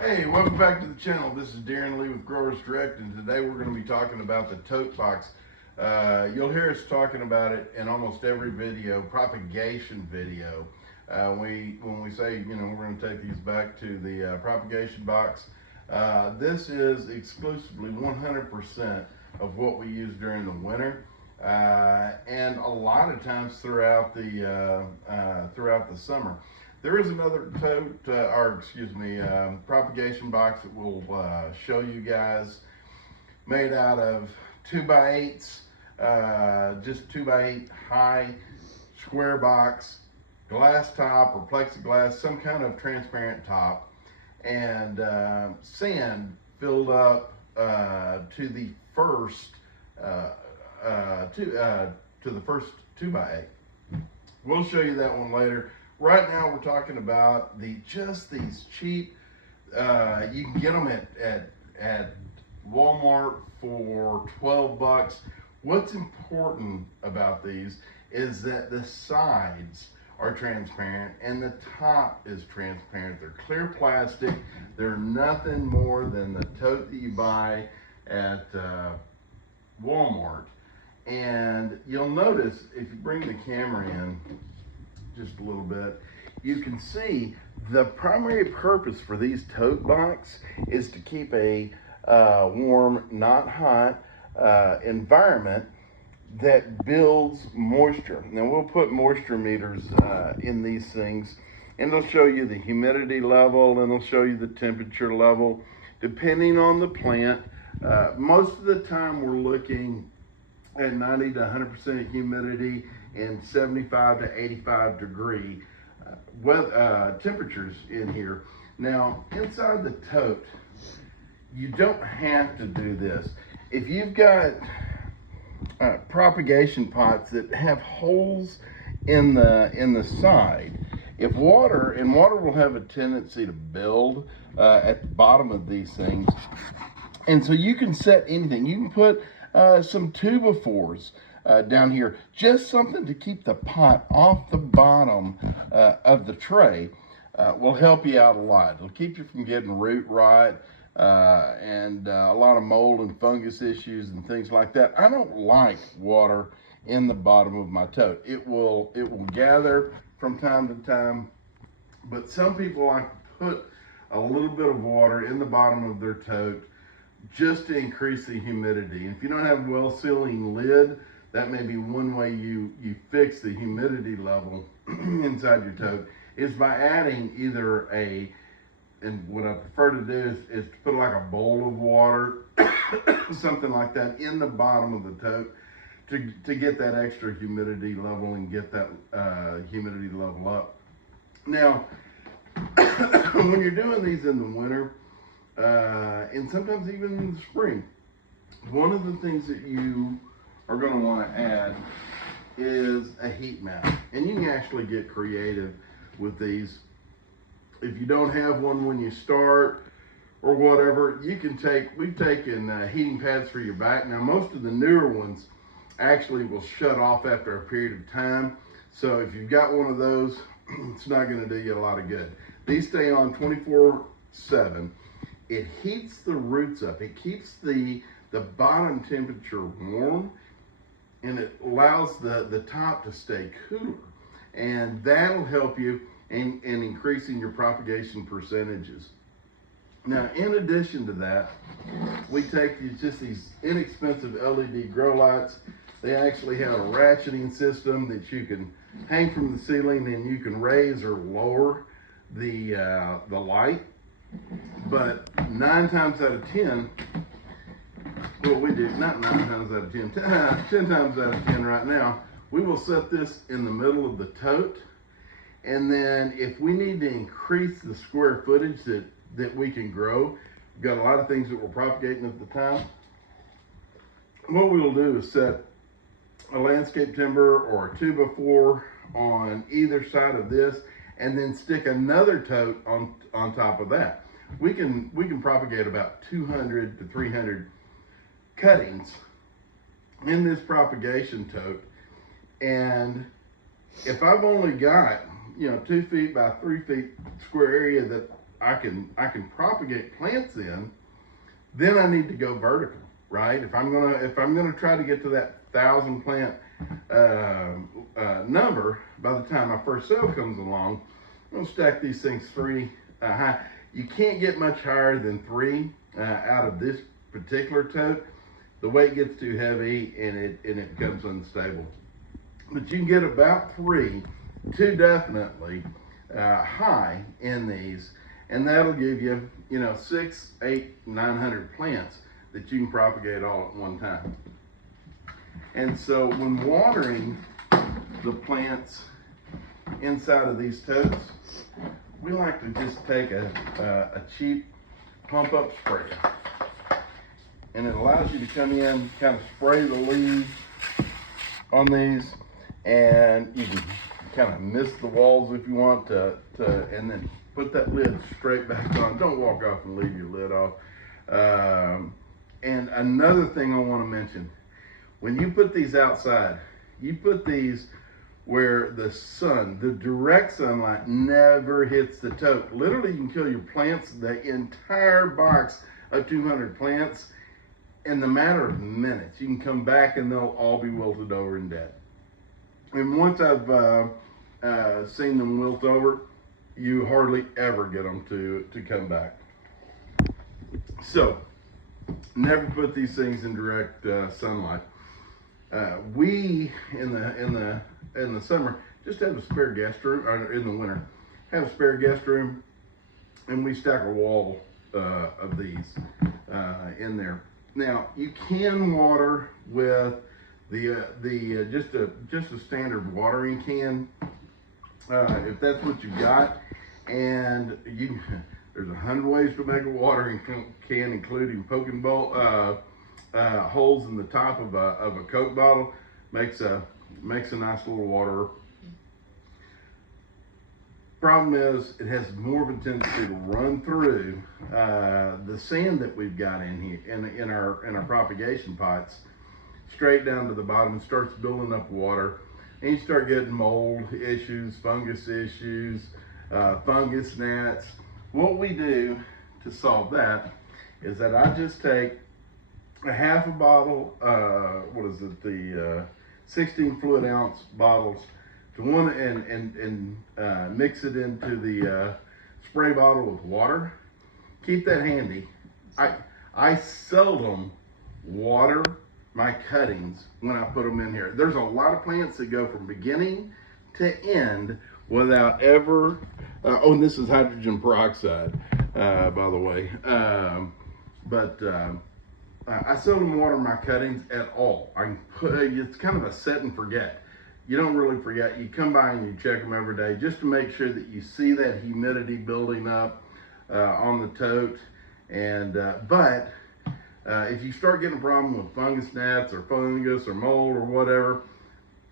Hey, welcome back to the channel. This is Darren Lee with Growers Direct, and today we're going to be talking about the tote box. You'll hear us talking about it in almost every video, propagation video. When we say, we're going to take these back to the propagation box, this is exclusively 100% of what we use during the winter. And a lot of times throughout the summer. There is another propagation box that we'll show you guys, made out of 2x8s, just 2x8 high, square box, glass top or plexiglass, some kind of transparent top, and sand filled up to the first to the first 2x8. We'll show you that one later. Right now we're talking about just these cheap, you can get them at Walmart for 12 bucks. What's important about these is that the sides are transparent and the top is transparent. They're clear plastic. They're nothing more than the tote that you buy at Walmart. And you'll notice, if you bring the camera in just a little bit, you can see the primary purpose for these tote box is to keep a warm, not hot environment that builds moisture. Now we'll put moisture meters in these things, and it'll show you the humidity level, and it'll show you the temperature level depending on the plant. Most of the time we're looking at 90 to 100% humidity and 75 to 85 degree temperatures in here. Now, inside the tote, you don't have to do this. If you've got propagation pots that have holes in the side, water will have a tendency to build at the bottom of these things, and so you can set anything. You can put some 2x4s down here, just something to keep the pot off the bottom of the tray. Will help you out a lot. It'll keep you from getting root rot and a lot of mold and fungus issues and things like that. I don't like water in the bottom of my tote. It will gather from time to time, but some people like to put a little bit of water in the bottom of their tote just to increase the humidity. And if you don't have a well-sealing lid, that may be one way you fix the humidity level inside your tote, is by adding either and what I prefer to do is to put like a bowl of water, something like that, in the bottom of the tote to get that extra humidity level and get that humidity level up. Now, when you're doing these in the winter, and sometimes even in the spring, one of the things that you are going to want to add is a heat map. And you can actually get creative with these. If you don't have one when you start or whatever, we've taken heating pads for your back. Now, most of the newer ones actually will shut off after a period of time. So if you've got one of those, it's not going to do you a lot of good. These stay on 24/7. It heats the roots up. It keeps the bottom temperature warm, and it allows the top to stay cooler. And that'll help you in increasing your propagation percentages. Now, in addition to that, we take these inexpensive LED grow lights. They actually have a ratcheting system that you can hang from the ceiling, and you can raise or lower the light. But 9 times out of 10, what we do, not 9 times out of 10, 10 times out of 10 right now, we will set this in the middle of the tote. And then if we need to increase the square footage that we can grow, we've got a lot of things that we're propagating at the time. What we will do is set a landscape timber or a 2x4 on either side of this, and then stick another tote on top of that. We can propagate about 200 to 300 cuttings in this propagation tote. And if I've only got 2 feet by 3 feet square area that I can propagate plants in, then I need to go vertical, right? If I'm gonna try to get to that 1,000 plant number by the time my first sale comes along, I'm gonna stack these things 3 high. You can't get much higher than 3 out of this particular tote. The weight gets too heavy and it becomes unstable. But you can get about 3, 2 definitely high in these, and that'll give you, 6, 8, 900 plants that you can propagate all at one time. And so when watering the plants inside of these totes, we like to just take a cheap pump up sprayer, and it allows you to come in, kind of spray the leaves on these, and you can kind of mist the walls if you want to, and then put that lid straight back on. Don't walk off and leave your lid off. And another thing I want to mention, when you put these outside, you put these where the sun, the direct sunlight never hits the tote. Literally, you can kill your plants, the entire box of 200 plants, in the matter of minutes. You can come back and they'll all be wilted over and dead. And once I've seen them wilt over, you hardly ever get them to come back. So, never put these things in direct sunlight. We in the summer just have a spare guest room, or in the winter have a spare guest room, and we stack a wall of these in there. Now you can water with just a standard watering can if that's what you got, and there's 100 ways to make a watering can, including poking holes in the top of a Coke bottle. Makes a nice little waterer. Problem is, it has more of a tendency to run through the sand that we've got in here in our propagation pots, straight down to the bottom, and starts building up water, and you start getting mold issues, fungus issues, fungus gnats. What we do to solve that is that I just take a half a bottle, the 16 fluid ounce bottles, to one, and mix it into the spray bottle with water. Keep that handy. I seldom water my cuttings when I put them in here. There's a lot of plants that go from beginning to end without ever, and this is hydrogen peroxide, by the way, I seldom water my cuttings at all. It's kind of a set and forget. You don't really forget. You come by and you check them every day just to make sure that you see that humidity building up on the tote. And if you start getting a problem with fungus gnats or fungus or mold or whatever,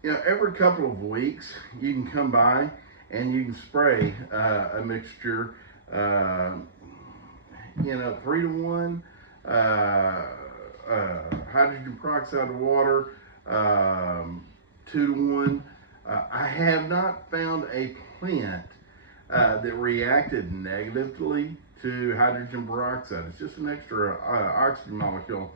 every couple of weeks you can come by and you can spray a mixture, 3-to-1. Hydrogen peroxide of water, 2-to-1. I have not found a plant that reacted negatively to hydrogen peroxide. It's just an extra oxygen molecule.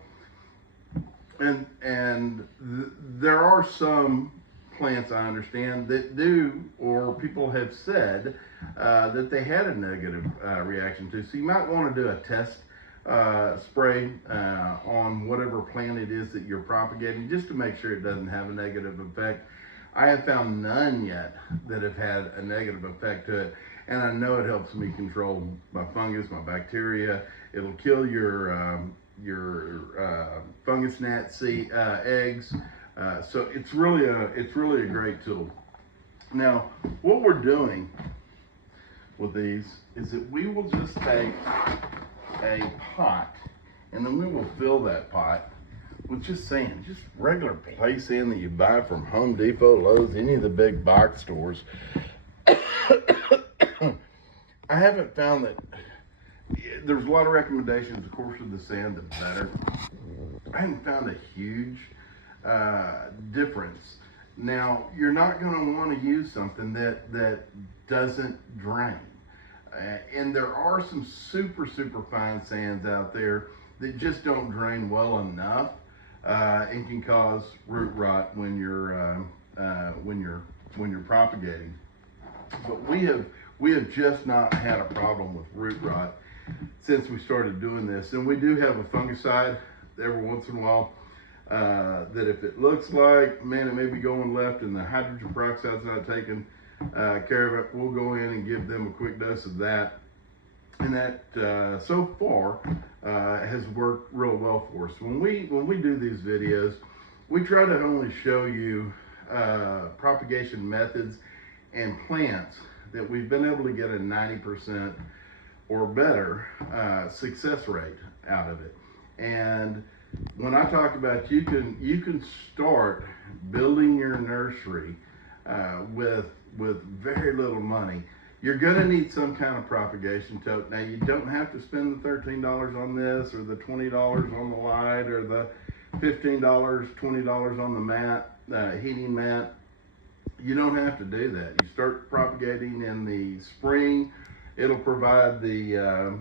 And there are some plants, I understand, that do, or people have said that they had a negative reaction to. So you might want to do a test spray on whatever plant it is that you're propagating, just to make sure it doesn't have a negative effect. I have found none yet that have had a negative effect to it, and I know it helps me control my fungus, my bacteria. It'll kill your fungus gnat eggs. So it's really a great tool. Now, what we're doing with these is that we will just take a pot, and then we will fill that pot with just sand, just regular play sand that you buy from Home Depot, Lowe's, any of the big box stores. I haven't found that there's a lot of recommendations. The coarser the sand, the better. I haven't found a huge difference. Now, you're not going to want to use something that doesn't drain. And there are some super fine sands out there that just don't drain well enough, and can cause root rot when you're propagating. But we have just not had a problem with root rot since we started doing this. And we do have a fungicide every once in a while, that if it looks like, man, it may be going left and the hydrogen peroxide's not taking care of it, we'll go in and give them a quick dose of that. And that so far has worked real well for us. When we do these videos, we try to only show you propagation methods and plants that we've been able to get a 90% or better success rate out of it. And when I talk about you can start building your nursery with very little money. You're going to need some kind of propagation tote. Now, you don't have to spend the $13 on this, or the $20 on the light, or the $15, $20 on the mat, heating mat. You don't have to do that. You start propagating in the spring. It'll provide the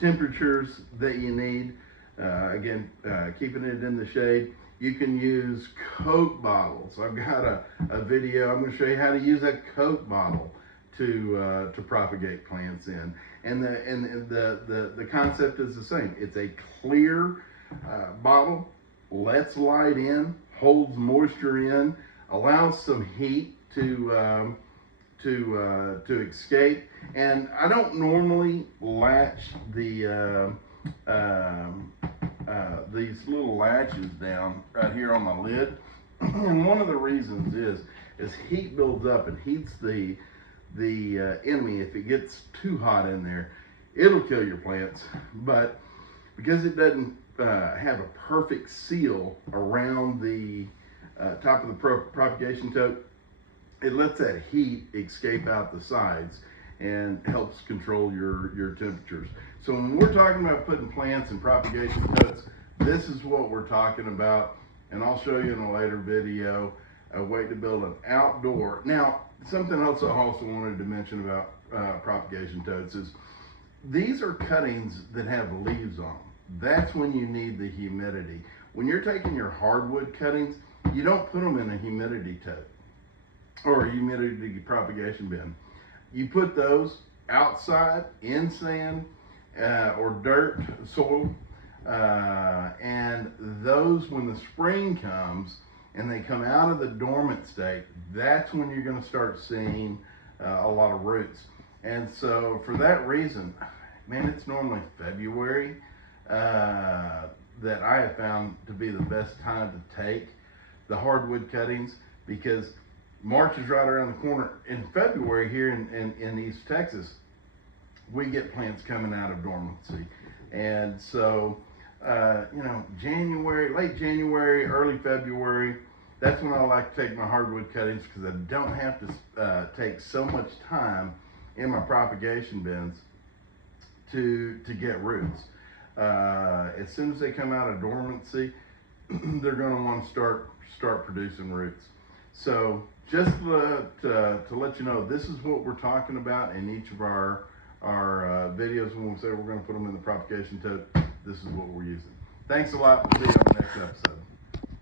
temperatures that you need. Again, keeping it in the shade. You can use Coke bottles. I've got a video. I'm going to show you how to use a Coke bottle to propagate plants in. And the concept is the same. It's a clear bottle, lets light in, holds moisture in, allows some heat to escape. And I don't normally latch the these little latches down right here on my lid. And one of the reasons is heat builds up and heats the enemy. If it gets too hot in there, it'll kill your plants. But because it doesn't have a perfect seal around the top of the propagation tote, it lets that heat escape out the sides and helps control your temperatures. So when we're talking about putting plants in propagation totes, this is what we're talking about. And I'll show you in a later video a way to build an outdoor. Now, something else I also wanted to mention about propagation totes is these are cuttings that have leaves on them. That's when you need the humidity. When you're taking your hardwood cuttings, you don't put them in a humidity tote or a humidity propagation bin. You put those outside in sand or dirt, soil, and those, when the spring comes and they come out of the dormant state, that's when you're going to start seeing a lot of roots. And so for that reason, man, it's normally February that I have found to be the best time to take the hardwood cuttings, because March is right around the corner. In February here in East Texas, we get plants coming out of dormancy. And so, January, late January, early February, that's when I like to take my hardwood cuttings, because I don't have to take so much time in my propagation bins to get roots. As soon as they come out of dormancy, they're going to want to start producing roots. So just to let you know, this is what we're talking about in each of our videos. When we say we're going to put them in the propagation tote, this is what we're using. Thanks a lot. We'll see you on the next episode.